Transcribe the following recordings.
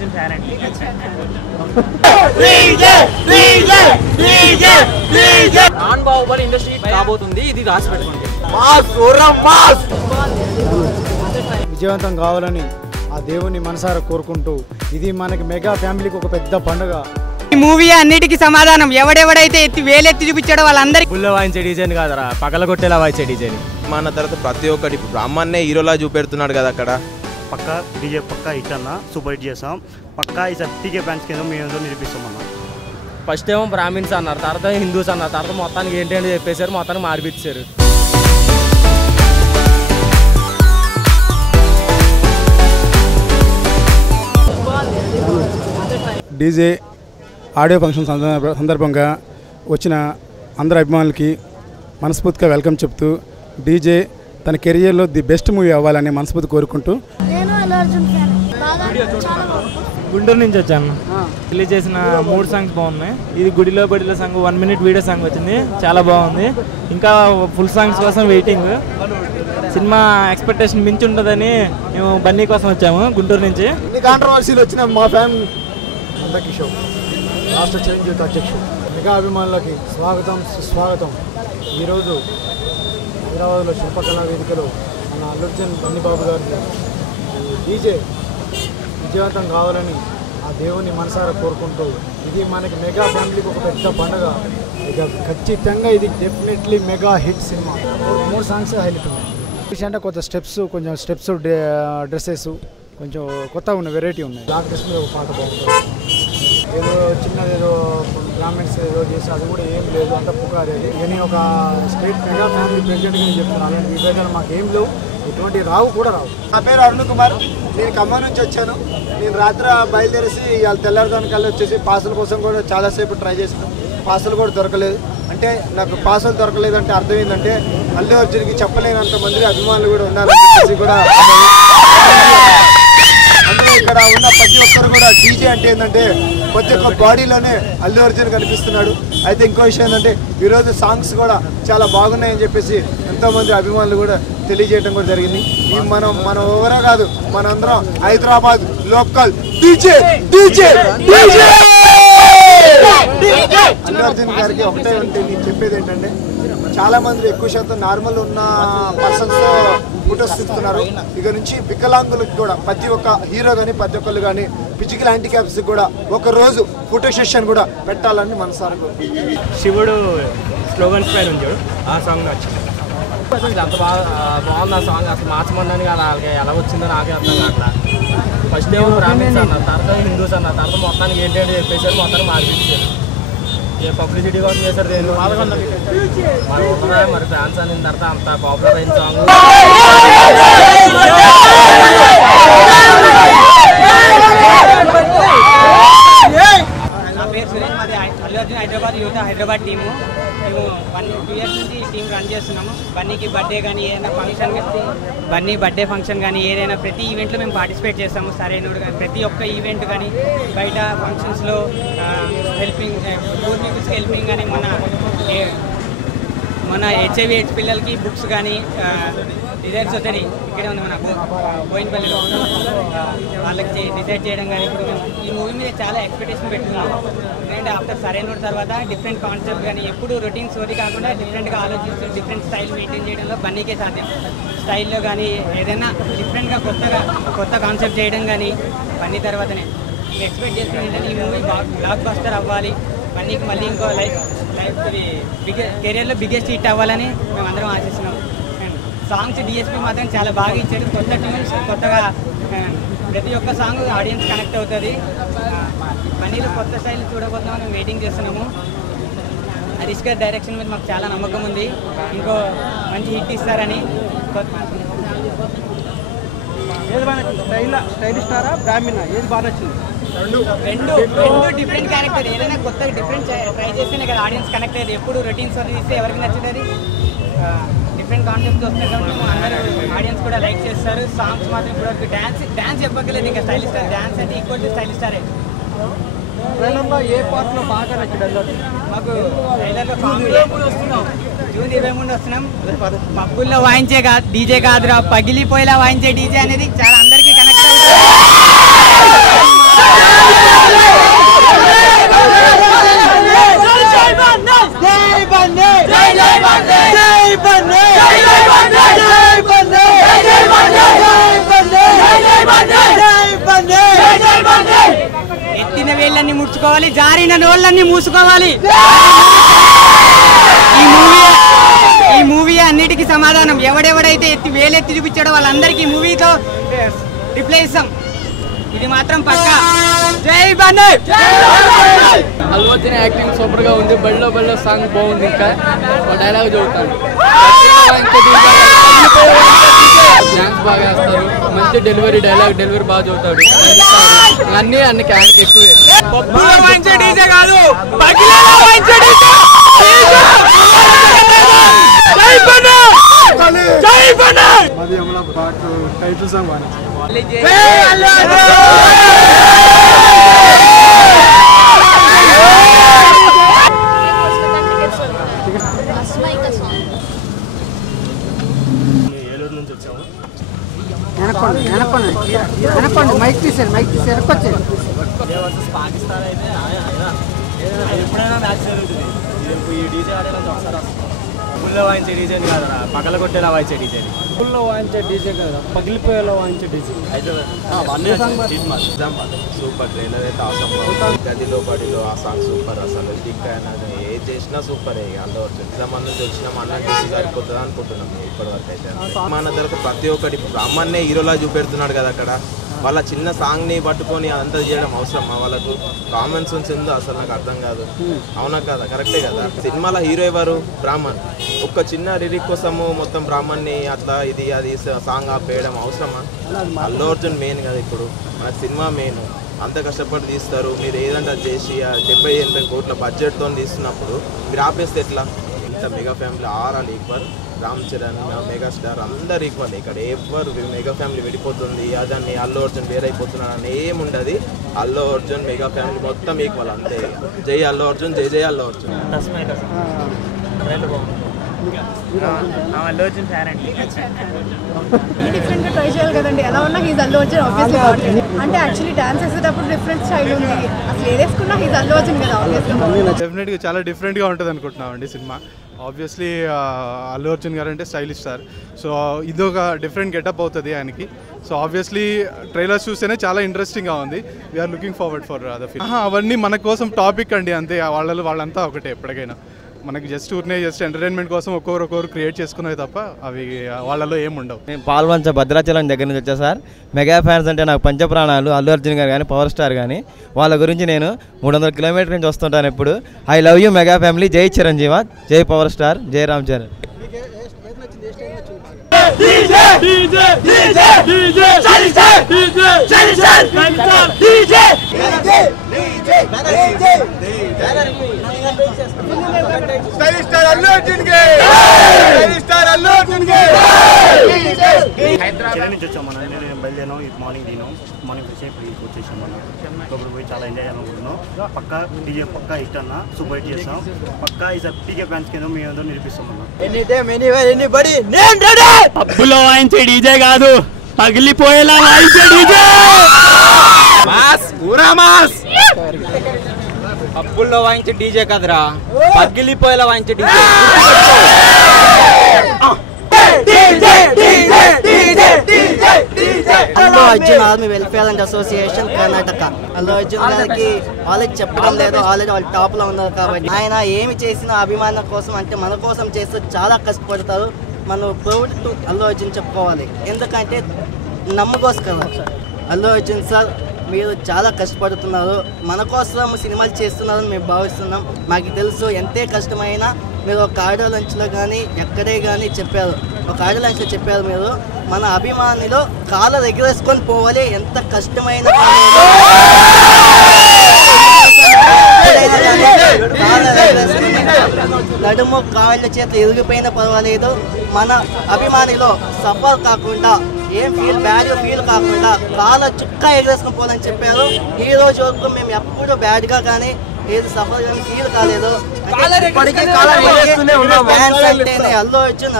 Arjun fan అండి. Non Baahubali industry రాబోతుంది, ఇది రాసి పెట్టుకోండి. విజయవంతం కావాలని ఆ దేవుని మనసారా కోరుకుంటూ, ఇది మనకి మెగా ఫ్యామిలీకి ఒక పెద్ద పండుగ. ఈ మూవీ అన్నిటికీ సమాధానం. ఎవడెవడైతే వేలెత్తి చూపించాడో వాళ్ళందరికీ గుళ్ళ వాయించే డీజేని కాదరా, పగల కొట్టేలా వాయించే డీజేని. మన తర్వాత ప్రతి ఒక్కటి బ్రాహ్మణ్నే హీరోలా చూపెడుతున్నాడు కదా అక్కడ. పక్కా డీజే పక్కా హిట్ అన్న, సూపర్ హిట్ చేస్తాం పక్కా. ఈ సర్టిఫికేట్ ఫ్యాన్స్ కింద మేము నిరూపిస్తాం అన్న. ఫస్ట్ ఏమో బ్రాహ్మిన్స్ అన్నారు, తర్వాత హిందూస్ అన్నారు, తర్వాత మొత్తానికి ఏంటంటే చెప్పేశారు, మొత్తానికి మార్పిచ్చారు. డీజే ఆడియో ఫంక్షన్ సందర్భంగా వచ్చిన అందరి అభిమానులకి మనస్ఫూర్తిగా వెల్కమ్ చెప్తూ, డీజే తన కెరియర్లో ది బెస్ట్ మూవీ అవ్వాలని మనస్ఫూర్తి కోరుకుంటూ. గుంటూరు నుంచి వచ్చాను. రిలీజ్ చేసిన 3 సాంగ్స్ బాగున్నాయి. ఇది గుడిలో బడిలో సాంగ్ 1 minute వీడియో సాంగ్ వచ్చింది, చాలా బాగుంది. ఇంకా ఫుల్ సాంగ్స్ కోసం వెయిటింగ్. సినిమా ఎక్స్పెక్టేషన్ మించి ఉంటుందని మేము బన్నీ కోసం వచ్చాము గుంటూరు నుంచి. కాంట్రవర్సీలు వచ్చిన మా ఫ్యాన్ కిషోర్ రాష్ట్ర చిరంజీవి అధ్యక్షుడు, మెగా అభిమానులకి స్వాగతం సుస్వాగతం. ఈరోజు హైదరాబాద్లో శిల్పకళా వేదికలో మన అల్లు అర్జున్ బన్నీబాబు గారికి డీజే విజయవంతం కావాలని ఆ దేవుని మనసారా కోరుకుంటూ, ఇది మనకి మెగా ఫ్యామిలీకి ఒక పెద్ద పండుగ. ఇక ఖచ్చితంగా ఇది definitely mega hit cinema. 3 songs highlight ఉన్నాయి. అంటే కొంచెం స్టెప్స్ డ్రెస్సెస్ కొంచెం కొత్తగా ఉన్నాయి, వెరైటీ ఉన్నాయి. బ్లాక్ డ్రెస్ మీద ఒక పాట బాగుంటుంది. ఏదో చిన్నది ఏదో బ్రాహ్మణ్స్ ఏదో చేసి అది కూడా ఏం లేదు, అంత పుకారేది. నేను ఒక స్టేట్ మెగా ఫ్యామిలీ ప్రెసిడెంట్గా నేను చెప్తున్నాను, అలాంటి విభేదాలు మాకు ఏం లేవు, ఎటువంటి రావు కూడా రావు. నా పేరు అరుణ్ కుమార్, నేను ఖమ్మం నుంచి వచ్చాను. నేను రాత్రి బయలుదేరేసి ఇవాళ తెల్లారుదానికల్లా వచ్చేసి పార్సల్ కోసం కూడా చాలాసేపు ట్రై చేసాను, పార్సల్ కూడా దొరకలేదు. అంటే నాకు పార్సల్ దొరకలేదంటే అర్థం ఏంటంటే అల్లు అర్జున్కి చెప్పలేనంత మంది అభిమానులు కూడా ఉన్నారని చెప్పేసి కూడా. అందులో ఇక్కడ ఉన్న ప్రతి ఒక్కరు కూడా డీజే అంటే ఏంటంటే ప్రతి ఒక్క బాడీలోనే అల్లు అర్జున్ కనిపిస్తున్నాడు. అయితే ఇంకో విషయం ఏంటంటే ఈరోజు సాంగ్స్ కూడా చాలా బాగున్నాయని చెప్పేసి ఎంతోమంది అభిమానులు కూడా తెలియజేయడం కూడా జరిగింది. మనం ఎవరో కాదు, మనందరం Hyderabad local DJ DJ DJ. Allu Arjun గారికి ఒకటే అంటే నేను చెప్పేది ఏంటంటే, చాలా మంది ఎక్కువ శాతం నార్మల్ ఉన్న పర్సన్స్తో ఫొటోస్ తీస్తున్నారు. ఇక నుంచి వికలాంగులకు కూడా ప్రతి ఒక్క హీరో కానీ ప్రతి ఒక్కళ్ళు కానీ ఫిజికల్ హ్యాండిక్యాప్స్ కూడా ఒక రోజు ఫోటో సెషన్ కూడా పెట్టాలని మనసారా. శివుడు స్లోగన్స్ పైన ఉంది, ఆ సాంగ్ నచ్చింది. అంత బాగుంది ఆ సాంగ్. అసలు మార్చమన్నాను కదా, అలాగే ఎలా వచ్చిందో నాకే అర్థం కావట్లా. ఫస్ట్ ఏమో బ్రాహ్మిన్స్ అన్నారు, తర్వాత హిందూస్ అన్నారు, తర్వాత మొత్తానికి ఏంటంటే చెప్పేసారు, మొత్తానికి మార్పించారు. ఏ పబ్లిసిటీ కోసం చేశారు, దేని మరి ఫ్యాన్స్ అనిన తర్వాత అంత పాపులర్ అయిన సాంగ్. నా పేరు సురేష్, మాది అల్లు అర్జున్ హైదరాబాద్ టీము. మేము 1-2 years నుంచి ఈ టీం రన్ చేస్తున్నాము. బన్నీకి బర్త్డే కానీ ఏదైనా ఫంక్షన్, బన్నీ బర్త్డే ఫంక్షన్ కానీ ఏదైనా ప్రతి ఈవెంట్లో మేము పార్టిసిపేట్ చేస్తాము. సరైనడు కానీ ప్రతి ఒక్క ఈవెంట్ కానీ బయట ఫంక్షన్స్లో హెల్పింగ్, పూర్ పీపుల్స్కి హెల్పింగ్ కానీ, మన HIV AIDS పిల్లలకి బుక్స్ కానీ డిజైన్స్ వచ్చాయి. ఇక్కడే ఉంది మన బోయినపల్లిలో, వాళ్ళకి డిసైడ్ చేయడం కానీ. ఇప్పుడు మేము ఈ మూవీ మీద చాలా ఎక్స్పెక్టేషన్ పెట్టుకున్నాము. ఎందుకంటే ఆఫ్టర్ సరైనడు తర్వాత డిఫరెంట్ కాన్సెప్ట్ కానీ, ఎప్పుడు రొటీన్ స్టోరీ కాకుండా డిఫరెంట్గా ఆలోచిస్తూ డిఫరెంట్ స్టైల్ మెయింటైన్ చేయడంలో బన్నీకే సాధ్యం. స్టైల్లో కానీ ఏదైనా డిఫరెంట్గా కొత్త కాన్సెప్ట్ చేయడం కానీ బన్నీ తర్వాతనే ఎక్స్పెక్ట్ చేస్తుంది. ఏంటంటే ఈ మూవీ బ్లాక్ బస్టర్ అవ్వాలి, బన్నీకి మళ్ళీ ఇంకో లైఫ్ కెరియర్లో బిగ్గెస్ట్ హిట్ అవ్వాలని మేము అందరం ఆశిస్తున్నాం. సాంగ్స్ DSP మాత్రం చాలా బాగా ఇచ్చాడు. కొత్త ట్యూన్స్, కొత్తగా ప్రతి ఒక్క సాంగ్ ఆడియన్స్ కనెక్ట్ అవుతుంది. బన్నీలో కొత్త స్టైల్ చూడబోతున్నామని మేము వెయిటింగ్ చేస్తున్నాము. హరీష్ గారి డైరెక్షన్ మీద మాకు చాలా నమ్మకం ఉంది, ఇంకో మంచి హిట్ ఇస్తారని. ఏది బాగా నచ్చింది? స్టైలిష్ స్టారా బ్రాహ్మణ ఏది బాగా నచ్చింది? రెండు డిఫరెంట్ క్యారెక్టర్, ఏదైనా కొత్తగా డిఫరెంట్ ట్రై చేస్తేనే కదా ఆడియన్స్ కనెక్ట్ అయ్యేది. ఎప్పుడు రొటీన్ స్టోరీ ఇస్తే ఎవరికి నచ్చుతుంది? డిఫరెంట్ కాన్సెప్ట్స్ వస్తాయి కాబట్టి అందరూ ఆడియన్స్ కూడా లైక్ చేస్తారు. సాంగ్స్ మాత్రం ఇప్పుడు డ్యాన్స్ చెప్పక్కర్లేదు, ఇంకా స్టైలిష్ స్టార్. డ్యాన్స్ అంటే ఈక్వల్ టు స్టైలిష్ స్టారే. ట్రైలర్లో ఏ పార్ట్లో బాగా నచ్చింది? మాకు ట్రైలర్లో జూన్ 23 వస్తున్నాం. పబ్బుల్లో వాయించే డీజే కాదురా, పగిలిపోయేలా వాయించే డీజే అనేది చాలా అందరికీ కనెక్ట్ అవుతుంది. చెప్పుకోవాలి. ఈ మూవీ అన్నిటికీ సమాధానం. ఎవడెవడైతే వేలెత్తి చూపించాడో వాళ్ళందరికీ మూవీతో రిప్లై ఇస్తాం. ఇది మాత్రం పక్కా. జై బన్నే. అల్లు అర్జున్ యాక్టింగ్ సూపర్ గా ఉంది. బళ్ళో బళ్ళో సాంగ్ బాగుంది. ఇంకా డైలాగ్ చదువుతాడు. డాన్స్ బాగా వేస్తారు. మంచి డెలివరీ డెలివరీ బాగా చదువుతాడు. అన్ని క్యారెక్టర్ ఎక్కువే. టైటిల్ సాంగ్ బాగా ఏలూరు నుంచి వచ్చాము. వెనక్కోండి మైక్ తీసారు వెనక్కొచ్చారు. పాకిస్తాన్ అయితే ఎప్పుడైనా మ్యాచ్ జరుగుతుంది. ఈ డీజే ఆడేలా ఒకసారి ఫుల్లో వాయించే డీజే కాదురా, పగల కొట్టేలా వాయించే డీజే. ఫుల్లో వాయించే డీజే కదా, పగిలిపోయేలా వాయించే డీజే. అయితే సూపర్ ట్రైలర్ అయితే అవసరం. గదిలో బడిలో ఆ సాంగ్ సూపర్. అసలు ఇంకా ఏది చేసినా సూపర్. అల్లు అర్జున్ ఎంతమంది నుంచి వచ్చినాం అన్నట్టు సరిపోతుంది అనుకుంటున్నాం ఇప్పటి వరకు అయితే. మన దగ్గర ప్రతి ఒక్కటి బ్రాహ్మణ్నే హీరోలా చూపెడుతున్నాడు కదా అక్కడ. వాళ్ళ చిన్న సాంగ్ని పట్టుకొని అదంతా చేయడం అవసరమా? వాళ్ళకు కామన్ సెన్స్ ఉందో అసలు నాకు అర్థం కాదు. అవునా కదా? కరెక్టే కదా. సినిమాలో హీరో ఎవరు? బ్రాహ్మణ్. ఒక్క చిన్న లిరిక్ కోసము మొత్తం బ్రాహ్మణ్ని అట్లా ఇది అది సాంగ్ ఆపేయడం అవసరమా? అల్లు అర్జున్ మెయిన్ కదా ఇప్పుడు మన సినిమా మెయిన్. అంత కష్టపడి తీస్తారు. మీరు ఏదంటే అది చేసి 70-80 కోట్ల బడ్జెట్తో తీస్తున్నప్పుడు మీరు ఆపేస్తే ఎట్లా? ఇంత మెగా ఫ్యామిలీ ఆరాలు ఈక్వల్. రామ్ చరణ్, మెగాస్టార్ అందరు ఈక్వల్. ఇక్కడ ఎవరు మెగా ఫ్యామిలీ విడిపోతుంది అదని అల్లు అర్జున్ వేరైపోతున్నాడు అని ఏముండదు. అల్లు అర్జున్ మెగా ఫ్యామిలీ మొత్తం ఈక్వల్ అంతే. జై అల్లు అర్జున్, జై జై అల్లు అర్జున్. అల్లు అర్జున్ ఫ్యాన్ అండి. డిఫరెంట్ గా ట్రై చేయాలి కదండి. ఎలా ఉన్నా హీజ్ అల్లు అర్జున్ ఆబ్వియస్లీ. అంటే యాక్చువల్లీ డాన్స్ వేసేటప్పుడు డిఫరెంట్ స్టైల్ ఉంది. అసలు ఏదేసుకున్నా హీజ్ అల్లు అర్జున్ కదా ఆబ్వియస్లీ. డెఫినెట్గా చాలా డిఫరెంట్గా ఉంటుంది అనుకుంటున్నామండి సినిమా. ఆబ్వియస్లీ అల్లు అర్జున్ గారు అంటే స్టైలిష్ స్టార్. సో ఇదొక డిఫరెంట్ గెటప్ అవుతుంది ఆయనకి. సో ఆబ్వియస్లీ ట్రైలర్స్ చూస్తేనే చాలా ఇంట్రెస్టింగ్గా ఉంది. We're looking forward for the film. అవన్నీ మన కోసం టాపిక్ అండి అంతే. వాళ్ళంతా ఒకటే ఎప్పటికైనా. మనకి జస్ట్ ఎంటర్టైన్మెంట్ కోసం ఒక్కొక్కరు క్రియేట్ చేసుకునేవి తప్ప అవి వాళ్ళలో ఏముండవు. నేను పాల్వంచ భద్రాచలం దగ్గర నుంచి వచ్చా సార్. మెగా ఫ్యాన్స్ అంటే నాకు పంచప్రాణాలు. అల్లు అర్జున్ గారు కానీ పవర్ స్టార్ కానీ వాళ్ళ గురించి నేను 300 కిలోమీటర్ నుంచి వస్తుంటాను ఎప్పుడు. I love you mega family. జై చిరంజీవ, జై పవర్ స్టార్, జై రామ్ చరణ్. చెన్నై నుంచి వచ్చాం మనం. నేను బయలుదేరాను. ఇది మార్నింగ్ మార్నింగ్ ఫ్రెష్ అయిపోయి వచ్చేసాం మనం. ఇప్పుడు పోయి చాలా ఎంజాయ్ చేయాలనుకుంటున్నాం. పక్కా డీజే పక్కా హిట్ అన్న సూపర్ హిట్ చేస్తాం. పక్కా ఈ పీకే ఫ్యాన్స్ కింద మేము అందరూ నిరూపిస్తాం అన్న. అప్పులో వాయించే డీజే కాదు, పగిలిపోయేలా వాయించే డీజే. అప్పుల్లో వాయించే డీజే కదరా, పగిలిపోయేలా వాయించే DJ. Allu Arjun army welfare and association Karnataka. Allu Arjun గారికి వాళ్ళకి చెప్పడం లేదు, ఆల్రెడీ వాళ్ళు టాప్ లో ఉన్నారు కాబట్టి. ఆయన ఏమి చేసినా అభిమానం కోసం అంటే మన కోసం చేస్తూ చాలా కష్టపడతారు. మనం ప్రౌడ్ టు అల్లు అర్జున్ చెప్పుకోవాలి. ఎందుకంటే నమ్మకోసం అల్లు అర్జున్ సార్ మీరు చాలా కష్టపడుతున్నారు. మన కోసం సినిమాలు చేస్తున్నారని మేము భావిస్తున్నాం. మాకు తెలుసు ఎంతే కష్టమైనా మీరు ఒక ఆడియో లంచ్లో కానీ ఎక్కడే కానీ చెప్పారు. ఒక ఆడియో లంచ్లో చెప్పారు మీరు మన అభిమానిలో కాలర్ ఎగరేసుకొని పోవాలి. ఎంత కష్టమైన నడుము కాళ్ళ చేత ఇరిగిపోయినా పర్వాలేదు. మన అభిమానిలో సఫర్ కాకుండా ఏం బ్యాడ్ ఫీల్ కాకుండా కాళ్ళ చుక్క ఎగరేసుకొని పోవాలని చెప్పారు. ఈ రోజు వరకు మేము ఎప్పుడు బ్యాడ్గా కానీ ఏది సఫర్ కానీ ఫీల్ కాలేదు. డ్యాన్స్ అంటేనే అల్లు అర్జున్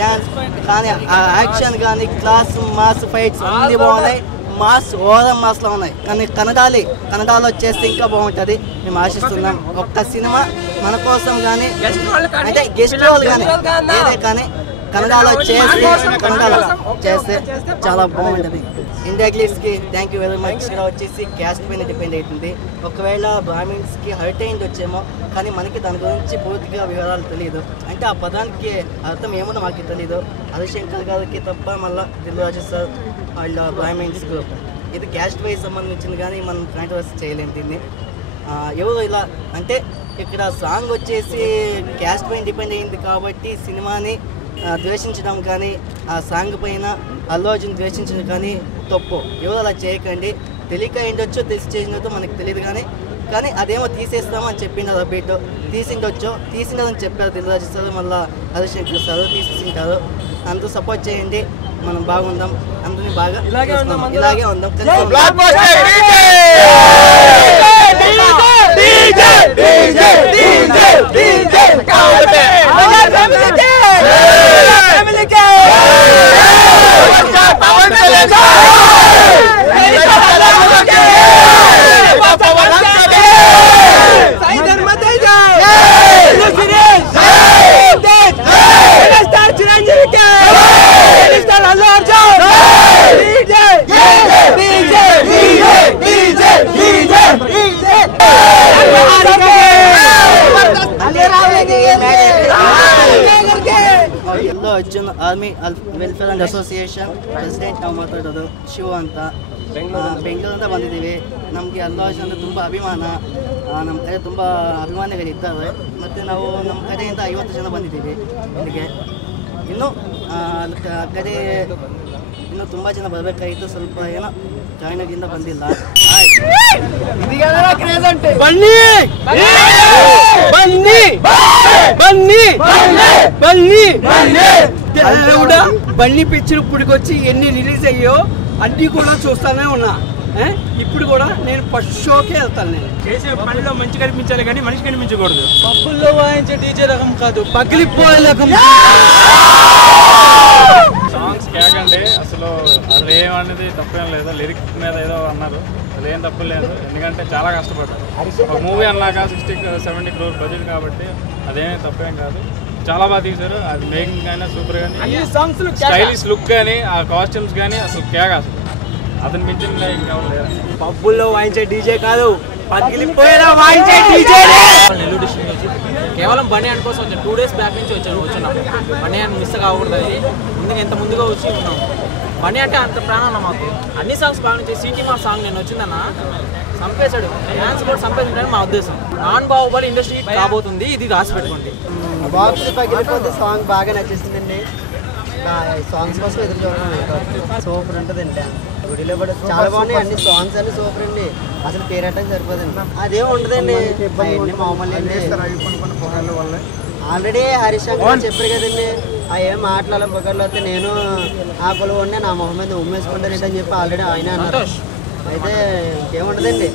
డ్యాన్స్ కానీ ఆ యాక్షన్ కానీ క్లాస్ మాస్ ఫైట్స్ అన్ని బాగున్నాయి. మాస్ ఓవర్ మాస్లో ఉన్నాయి. కానీ కన్నడలో చేస్తే ఇంకా బాగుంటుంది మేము ఆశిస్తున్నాం. ఒక్క సినిమా మన కోసం కానీ అంటే గెస్ట్ రోల్ కానీ ఏదే కానీ కన్నడలో చేస్తే చాలా బాగుంటుంది. ఇండియా గ్లిట్స్కి థ్యాంక్ యూ వెరీ మచ్. ఇక్కడ వచ్చేసి క్యాస్ట్ పైన డిపెండ్ అవుతుంది. ఒకవేళ బ్రాహ్మిన్స్కి హర్ట్ అయింది వచ్చేమో, కానీ మనకి దాని గురించి పూర్తిగా వివరాలు తెలియదు. అంటే ఆ పదానికి అర్థం ఏమో మాకు తెలియదు. హరిశంకర్ గారికి తప్ప మళ్ళీ దిల్రాజు సార్ వాళ్ళ బ్రాహ్మిన్స్ గ్రూప్ ఇది క్యాస్ట్ వైజ్ సంబంధించింది, కానీ మనం కాంట్రవర్సీ చేయలేము దీన్ని. ఎవరు ఇలా అంటే ఇక్కడ సాంగ్ వచ్చేసి క్యాస్ట్ పైన డిపెండ్ అయ్యింది కాబట్టి సినిమాని ద్వేషించడం కానీ ఆ సాంగ్ పైన అల్లు అర్జున్ ద్వేషించడం కానీ తప్పు. ఎవరు అలా చేయకండి. తెలియక అయిండొచ్చు, తెలిసి చేసినట్టు మనకు తెలియదు, కానీ అదేమో తీసేస్తామో అని చెప్పిండారు. అప్డేట్ తీసిండదని చెప్పారు దిల్రాజు సార్, మళ్ళీ హరిశంకర్ సార్ తీసేసింటారు. అందరూ సపోర్ట్ చేయండి, మనం బాగుందాం, అందరినీ బాగా ఇలాగే ఉందాం. Allu Arjun army welfare and association president ನಾವು ಮಾತಾಡೋದು ಶಿವ ಅಂತ. ಬೆಂಗಳೂರಿಂದ ಬಂದಿದ್ದೀವಿ. ನಮಗೆ ಅಲ್ಲು ಅರ್ಜುನ್ ಅಂದರೆ ತುಂಬ ಅಭಿಮಾನ. ನಮ್ಮ ಕಡೆ ತುಂಬ ಅಭಿಮಾನಿಗಳಿದ್ದಾರೆ. ಮತ್ತು ನಾವು ನಮ್ಮ ಕಡೆಯಿಂದ 50 ಜನ ಬಂದಿದ್ದೀವಿ ಇಲ್ಲಿಗೆ. ಇನ್ನೂ ಆ ಕಡೆ ಇನ್ನೂ ತುಂಬ ಜನ ಬರಬೇಕಾಗಿತ್ತು, ಸ್ವಲ್ಪ ಏನೋ ಕಾರಣದಿಂದ ಬಂದಿಲ್ಲ. ಬನ್ನಿ ಬನ್ನಿ బన్నీ బన్నీ కూడా బన్నీ పిక్చర్ ఇప్పటికొచ్చి ఎన్ని రిలీజ్ అయ్యో అన్నీ కూడా చూస్తానే ఉన్నా. ఇప్పుడు కూడా నేను ఫస్ట్ షోకే వెళ్తాను. నేను చేసే పనిలో మంచి కనిపించాలి కానీ మనిషి కనిపించకూడదు. పప్పుల్లో వాయించే డీజే రకం కాదు, పగిలిపోయే రకం. సాంగ్స్ కేకండి, అసలు ఏమనేది తప్పేం లేదు. లిరిక్ మీద ఏదో అన్నారు, అదేం తప్పు లేదు. ఎందుకంటే చాలా కష్టపడ్డారు. ఒక మూవీ అన్నాక 60-70 crore బడ్జెట్ కాబట్టి అదేమీ తప్పేం కాదు. చాలా బాగా తీశారు. అది మేకింగ్ అయినా సూపర్ కానీ, స్టైలిష్ లుక్ కానీ, ఆ కాస్ట్యూమ్స్ కానీ అసలు కేక. అసలు అతను మించిన ఇంకెవరు లేరు. పబ్బుల్లో వాయించే డీజే కాదు, పగిలిపోయేలా వాయించే డీజే. నెల్లూరు డిస్ట్రిక్ట్ నుంచి కేవలం బన్నీ అండ్ కోసం వచ్చాను. 2 days బ్యాక్ నుంచి వచ్చాను. బన్నీ అండ్ మిస్ కాకూడదు అని ముందుగా ఎంత ముందుగా వచ్చి ఉన్నాం. బన్నీ అంటే అంత ప్రాణం మాకు. అన్ని సాంగ్స్ బాగా నుంచి సిటీ మా సాంగ్ నేను వచ్చిందన్న చంపేశాడు. డాన్స్ కూడా చంపేసిందని మా ఉద్దేశం. నాన్ బాహుబలి ఇండస్ట్రీ కాబోతుంది, ఇది రాసి పెట్టుకోండి. బాక్స్ పగిలిపోతే సాంగ్ బాగా నచ్చేసిందండి. సాంగ్స్ కోసం ఎదురు చూడండి, సూపర్ ఉంటుందండి. గుడిలో కూడా చాలా బాగున్నాయి అన్ని సాంగ్స్, అన్ని సూపర్ అండి. అసలు పేరట్టని సరిపోదండి, అదేం ఉండదండి. మామూలు ఆల్రెడీ హరిశంకర్ చెప్పారు కదండి, ఆ ఏం మాట్లాడాలి పొగర్లో వస్తే నేను ఆ పొలం ఉండే నా మొహం మీద ఉమ్మేసుకుంటానండి అని చెప్పి ఆల్రెడీ ఆయన అన్నారు. అయితే ఇంకేముండదండి.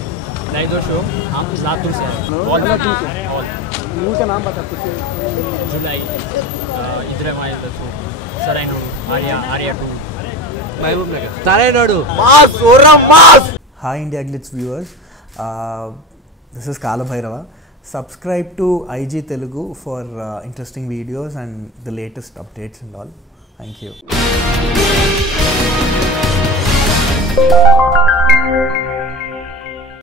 Hi India Glitz viewers, this is Kala Bhairava. Subscribe to IG Telugu for interesting videos and the latest updates and all. Thank you.